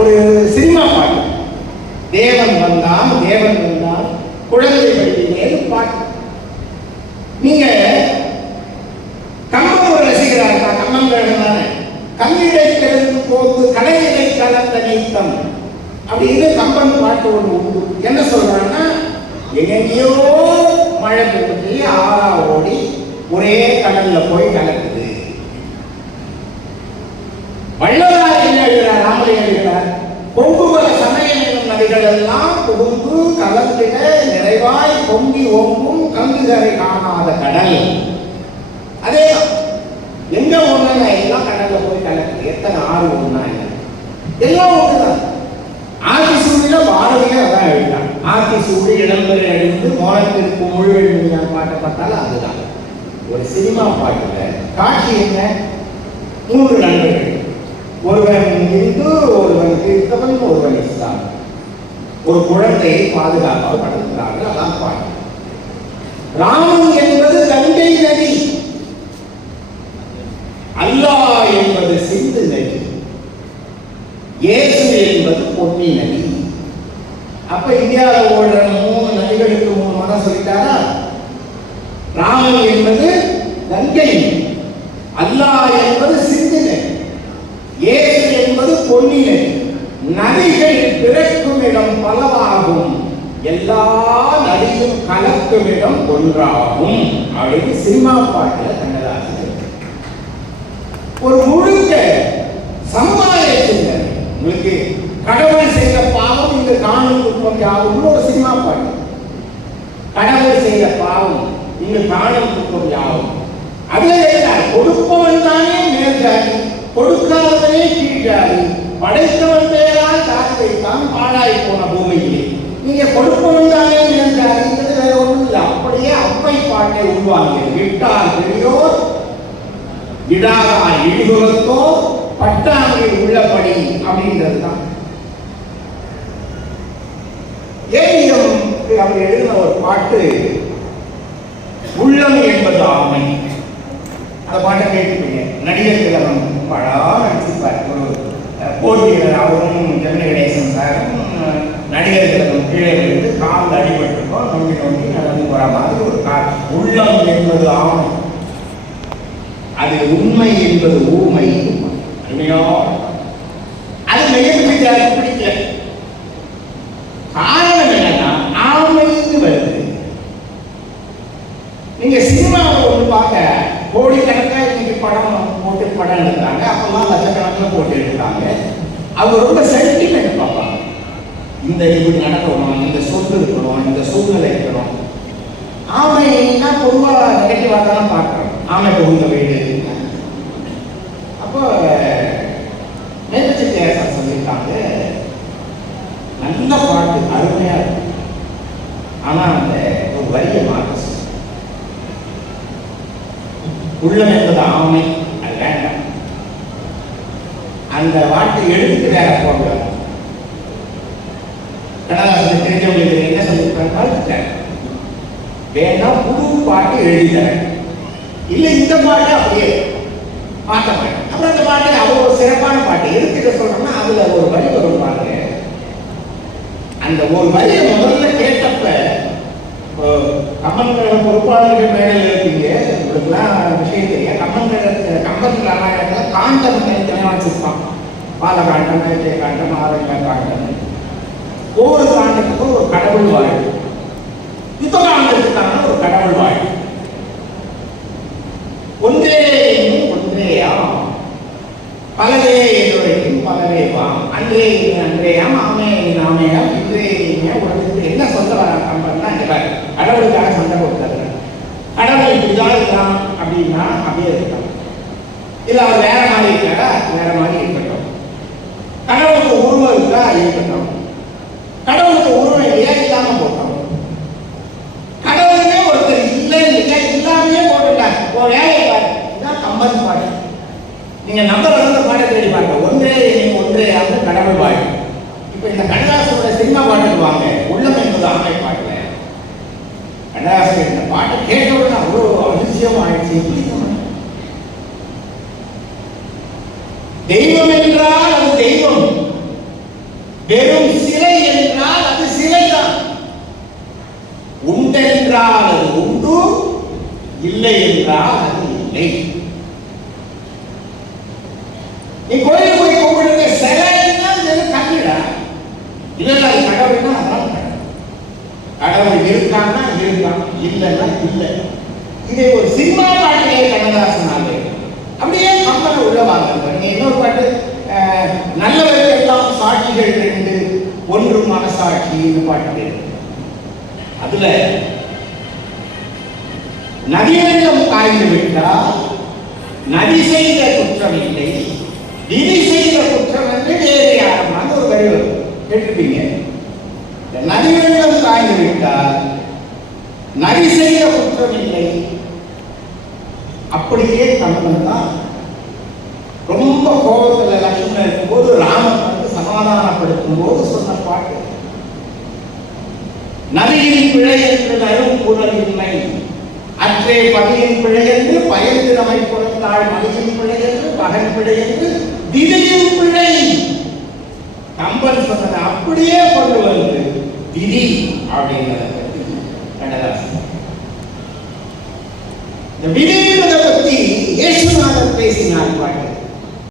ஒரு சினிமா பாட்டு. தேவன் வந்தான் தேவன் வந்தான் குழந்தை வழியிலே பாட்டு. நீங்க கம்பம் ஒரு ரசிகராக கம்பங்கள் தானே. கல்லிடை கிடந்து போது கலையிடை கலந்த நீத்தம் அப்படின்னு கம்பன் பாட்டு ஒன்று உண்டு. என்ன சொல்றாங்கன்னா, எங்கெங்கயோ மழை பெய்ஞ்சு ஆறா ஓடி ஒரே கடல்ல போய் கலக்குது. வள்ளலார் என்ன எழுதுறார், ராமலை எழுதுகிறார், பொங்குவர சமயம் என்னும் நதிகள் எல்லாம் புகுந்து கலந்திட நிறைவாய் பொங்கி ஓங்கும் கங்குகரை காணாத கடல். அதே எங்க ஒண்ணு எல்லாம் கடல்ல போய் கலக்குது. எத்தனை ஆறு ஒண்ணா எல்லாம் ஒண்ணுதான். ஆத்தி சூடில பாரதியா அதான் எழுதினான். ஆத்தி சூடி இடம்பெற எழுந்து மோனத்திற்கு முழுவெழுதின பாட்டை பார்த்தாலும் அதுதான். ஒரு சினிமா பாட்டுல காட்சி என்ன, 3 நண்பர்கள், ஒருவன் இந்து, ஒருவன் கிறிஸ்தவன், ஒருவன் இஸ்லாம், ஒரு குழந்தையை பாதுகாப்பாக நடத்துகிறார்கள். அதான் பாட்டு. ராமன் என்பது கங்கை நதி, அல்லாஹ் என்பது சிந்து நதி, இயேசு என்பது பொன்னி நதி. அப்ப இந்தியாவில் ஓடுற 3 நதிகளுக்கு 3 மதம் சொல்லிட்டாரா? ராமன் என்பது கங்கை, அல்லாஹ் என்பது சிந்து நதி, இயேசு என்பது பொன்னி நதி. நதிகள் பிறக்கும் இடம் பலவாகும், எல்லா நதியும் கலக்கும் இடம் ஒன்றாகும் அப்படின்னு சினிமா பாட்டுல கண்ணதாசன் ஒரு முழுக்க சமுதாய சிந்தனை. உங்களுக்கு கடவுள் செய்த பாவம் இந்த காணும் குற்றம் யாவும் ஒரு சினிமா பாட்டு. கடவுள் செய்த பாவம் இங்கு காணும் குற்றம் யாவும். அதுல கொடுப்பவன் தானே மேல் ஜாதி, கொடுக்காதவனே கீழ் ஜாதி, படைத்தவன் பேரால் தாக்கி வைத்தான் பாழாய் போன பூமியிலே. நீங்க கொடுப்பவன் தானே மேல் ஜாதிங்கிறது வேற ஒன்றும் இல்லை. அப்படியே அம்மை பாட்டை உருவாங்க. விட்டார் பெரியோர் இடாதா இழிகுலத்தோ பட்டாங்கி உள்ளபடி அப்படிங்கிறது தான். ஏனியம் அவர் எழுதின ஒரு பாட்டு உள்ளம் என்பது ஆமை. அந்த பாட்டை கேட்டுப்பீங்க. நடிகர் திலகம் படா நடிச்சிருப்பார். ஒரு போட்டியாளர் அவரும் ஜெமினி கணேசன் சாரும் நடிகர் திலகம் கீழே இருந்து கால் அடிபட்டிருக்கோம், நோக்கி நோக்கி நடந்து போற மாதிரி ஒரு கால். உள்ளம் என்பது ஆமை, அது உண்மை என்பது ஊமை. அது மெய்யாருக்கு பிடிக்கல. காரணம் என்னன்னா ஆமைன்னு வருது. நீங்க சினிமாவை ஒன்று பார்க்க கோடிக்கணக்காக இன்னைக்கு படம் போட்டு படம் எடுக்கிறாங்க. அப்பெல்லாம் லட்சக்கணக்கில் போட்டு எடுக்கிறாங்க. அவங்க ரொம்ப சென்டிமெண்ட் பார்ப்பாங்க. இந்த இப்படி நடக்கணும், இந்த சொல் இருக்கணும், இந்த சூழ்நிலை இருக்கணும். ஆமைன்னா பொதுவாக நெகட்டிவாக தான் பார்க்குறோம். ஆமை புகுந்த வீடு. அப்போ நேர்ச்சியாசன் சொல்லியிருக்காங்க, நல்ல பாட்டு, அருமையா இருக்கு. ஆனா அந்த ஒரு வரிய மாற்ற உள்ளம் என்பது ஆமை, அது வேண்டாம். அந்த வார்த்தை எழுத்துக்கு வேற போங்க. கண்ணதாசன் தெரிஞ்சவங்களுக்கு என்ன சொல்லியிருக்காங்க, வேணா புது பாட்டு எழுதித்தரேன், இல்லை இந்த பாட்டு அப்படியே மாற்ற மாட்டேன். அப்புறம் அந்த பாட்டு அவ்வளோ ஒரு சிறப்பான பாட்டு எதுக்கிட்ட சொல்றோம்னா அதுல ஒரு வரி வரும் பாருங்க. அந்த ஒரு வரியை முதல்ல கேட்டப்ப கம்பன் பொறுப்பாளர்கள் மேடையில் இருப்பீங்க, உங்களுக்குலாம் விஷயம் தெரியும். கம்பன் ராமாயணத்தில் காண்டம் தனித்தனியாக வச்சிருப்பான். பாலகாண்டம், மேற்றை காண்டம், ஆரங்க காண்டம். ஒவ்வொரு காண்டத்துக்கும் ஒரு கடவுள் வாழ்வு, யுத்த காண்டத்துக்கான ஒரு கடவுள் வாழ்வு. ஒன்றே ஒன்றேயாம், பலவே என்றுரைக்கும் பலவேவாம், அன்றே அன்றேயாம், ஆமே நாமேயாம், இன்றே உலகத்துக்கு என்ன சொல்ல வர கம்பன்னா கடவுளுக்காக சண்டை கொடுத்தாரு. கடவுள் இப்படிதான் இருக்கலாம் அப்படின்னா அப்படியே இருக்கலாம், இல்லை அவர் வேற மாதிரி இருக்காரா வேற மாதிரி இருக்கட்டும். கடவுளுக்கு உருவம் இருக்கா இருக்கட்டும், கடவுளுக்கு உருவம் இல்லையா இல்லாம போட்டோம். கடவுளுமே ஒருத்தர் இல்லைன்னு இல்லாமே போட்டுட்டார். ஒரு வேலையை பாரு, இதான் கம்பன் பாட்டு. நீங்க நம்பர் வந்து பாட்டை தேடி பாருங்க. ஒன்றே ஒன்றே வந்து கடவுள் பாடு. இப்ப இந்த கண்ணதாசனோட சினிமா பாட்டுக்கு வாங்க, உள்ளம் என்பது ஆமை பாட்டுல கண்ணதாசன் இந்த பாட்டை கேட்டவுடன் அவ்வளோ அதிசயம் ஆயிடுச்சு. தெய்வம் என்றால் அது தெய்வம், வெறும் சிலை என்றால் அது சிலைதான். உண்டென்றால் அது உண்டு, இல்லை என்றால் அது இல்லை. நீ கோயில் போய் கும்பிடுங்க, சிலைன்னா கல்விடா. இல்ல அது கடவுள்னா அதான் கடவுள். கடவுள் இருக்கான்னா இருக்கான், இல்லைன்னா இல்லை. இதை ஒரு சினிமா பாட்டிலே கண்ணதாசன் ஆக அப்படியே கம்பனை உள்ளவாங்க. நீ இன்னொரு பாட்டு நல்லவர்கள் எல்லாம் சாட்சிகள் ரெண்டு, ஒன்று மனசாட்சி இந்த பாட்டு. அதுல நதிவெள்ளம் காய்ந்து விட்டால் நதி செய்த குற்றம் இல்லை, விதி செய்த குற்றம் என்று வேறு யாருமான ஒரு வரி கேட்டிருப்பீங்க. நதிவெள்ளம் காய்ந்து விட்டால் நதி செய்த குற்றம் இல்லை. அப்படியே கம்பன் தான் ரொம்ப கோபத்துல லட்சுமணன் இருக்கும்போது ராமன் வந்து சமாதானப்படுத்தும் போது சொன்ன பாட்டு. நதியின் பிழை என்று நரும் புலனின்மை, அற்றே பகையின் பிழை என்று பயந்திரமை கொடுத்தாள், மதியின் பிழை என்று பகன் பிழை என்று விதியின் பிழை. கம்பன் சொன்னதை அப்படியே கொண்டு வந்து விதி அப்படிங்கிறத பற்றி கண்ணதாசன். இந்த விதியை பற்றி இயேசுநாதர் பேசினார் பாட்டு.